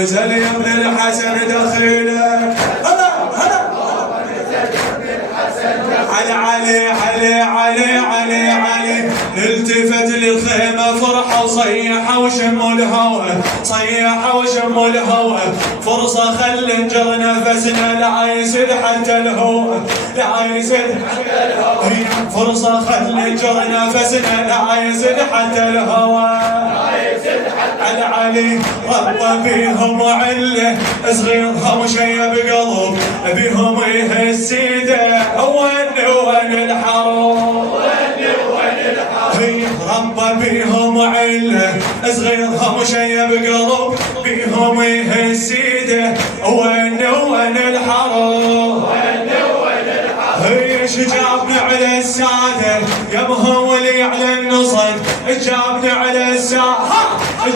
نزل يا ابن الحسن دخيله. هلا هلا علي علي علي علي علي. التفت للخيمة فرحة وصيحة وشموا الهوى، صيحة وشموا الهوى. فرصة خل نجر نفسنا لا يسد حتى الهوى، لا يسد حتى الهوى. فرصة خل نجر نفسنا لا يسد حتى الهوى. على علي رب بيهم عله صغيرهم شي بقلب بيهم يهسيده. وين الحرب رب بيهم عله صغيرهم شي بقلب بيهم يهسيده. وين الحرب ايش جابنا على الساده يمهم ولي على النصن. جابنا على الساده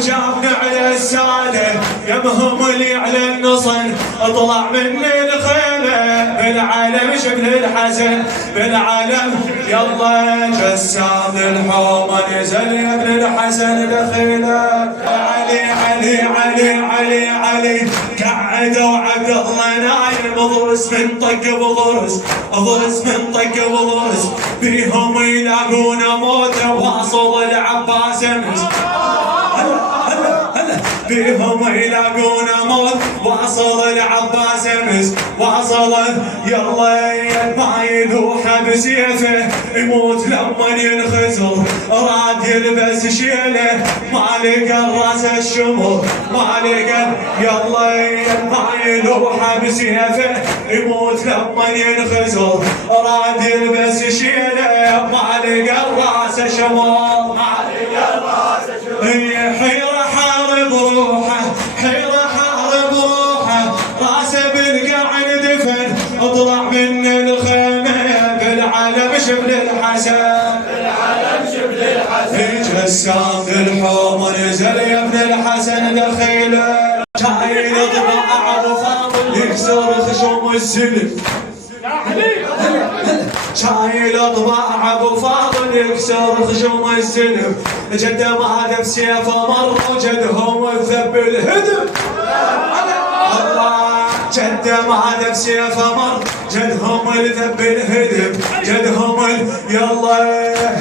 جابنا على الساده يمهم ولي على النصن. اطلع من الخيمه بالعالم شبل الحسن بالعالم. يلا جسام الحومه نزل يا ابن الحسن دخيله. علي علي علي علي علي. قعدوا عبد الله نايم ضرس من طق بضرس، ضرس من طق بضرس. بيهم يلاقون موته واصل العباس امس. بيهم يلاقون موت واصل العباس امس. واصل يلا ما يلوح بسيفه يموت لما ينخزر. راد يلبس شيله ما لقى راس الشمر، ما لقى يلا ما يلوح بسيفه يموت لما ينخزر. راد يلبس شيله ما لقى راس الشمر، ما لقى راس الشمر. حيره حارب روحه، حيره حارب روحه. راسه بالقعن دفن اطلع من الخيمه بالعالم شبل الحسن، بالعالم شبل الحسن. جسام الحومه نزل يا ابن الحسن دخيله. شايل ضباع ابو فاضل يكسر خشوم السلم. شايل اطباع ابو فاضل يكسر خشوم السلم. جده ما هدف سيفه مر وجدهم الذب الهدم. الله جده ما هدف سيفه مر جدهم الذب الهدم. جدهم يلا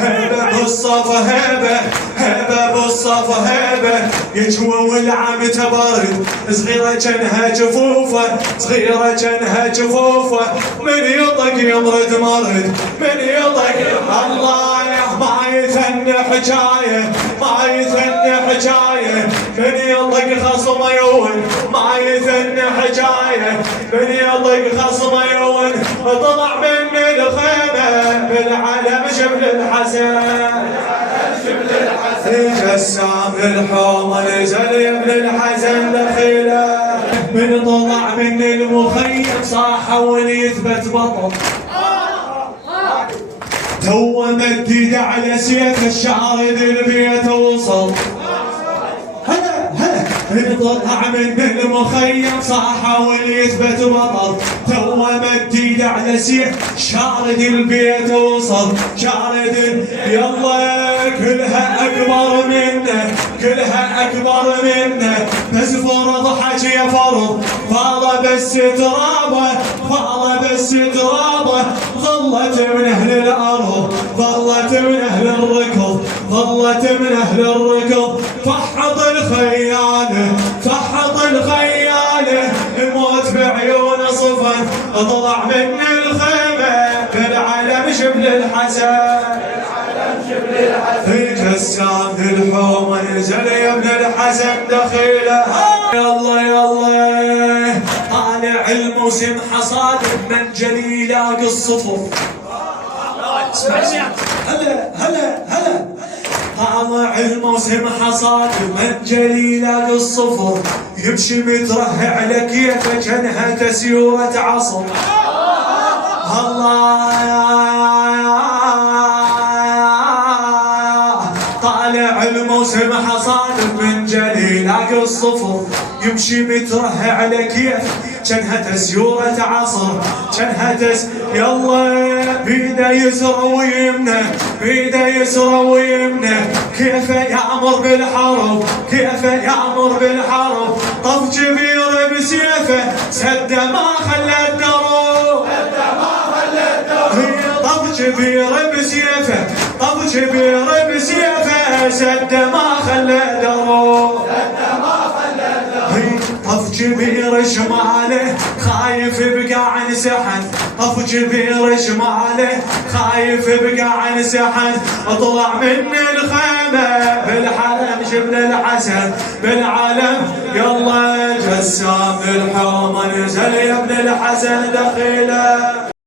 هيبه بالصفا هيبه، هيبه بالصفا هيبه. يجوى والعم تبرد صغيره جنها جفوفه، صغيره جنها جفوفه. من يطق يمرد مرد، من يطق الله ما يثني حجايه، ما يثني حجايه. من يطق خصم يون ما يثني حجايه، من يطق خصم يون. طلع من الخيمه بالعالم شبل الحسن، شبل الحسن. جسام الحومه نزل يا ابن الحسن دخيله. من طلع من المخيم صاح وليثبت بطل. تو مدد على سيف الشارد البيت وصل. هلا هلا. من طلع من المخيم صاح وليثبت بطل. تو مدد على سيف شارد البيت وصل. شارد يلا كلها اكبر منه، كلها اكبر منه. بس فرض حكي فرض فاض بس ترابه، فاض بس ترابه. ظلت من اهل الارض، ظلت من اهل الركض، ظلت من اهل الركض. فحط الخياله، فحط الخياله. الموت بعيون صفن طلع من الخيمه بالعالم شبل الحسن، شبل الحسن. جسام الحومه نزل يا ابن الحسن دخيله. يلا يلا طالع الموسم حصاد من جليل لاقي الصفر. اسمع هلا هلا هلا. طالع الموسم حصاد من جليل لاقي الصفر. يمشي مترهع على كيفه كانها تسيوره عصر. الله طالع الموسم حصاد من جليل لاقي الصفر. يمشي مترهع على كيف كانها تسيورة عصر، كانها يلا بيده يسرى ويمنه، بيده يسرى ويمنه. كيف يأمر بالحرب، كيف يأمر بالحرب. طف جبين جبير بسيفه طف جبير بسيفه سد ما خلى دروب طف جبير شماله خايف بقى عن سحن طف جبير شماله خايف بقى عن سحن اطلع من الخيمة بالحرم جبنا الحسن بالعالم يلا جسام الحوم نزل يا ابن الحسن دخيله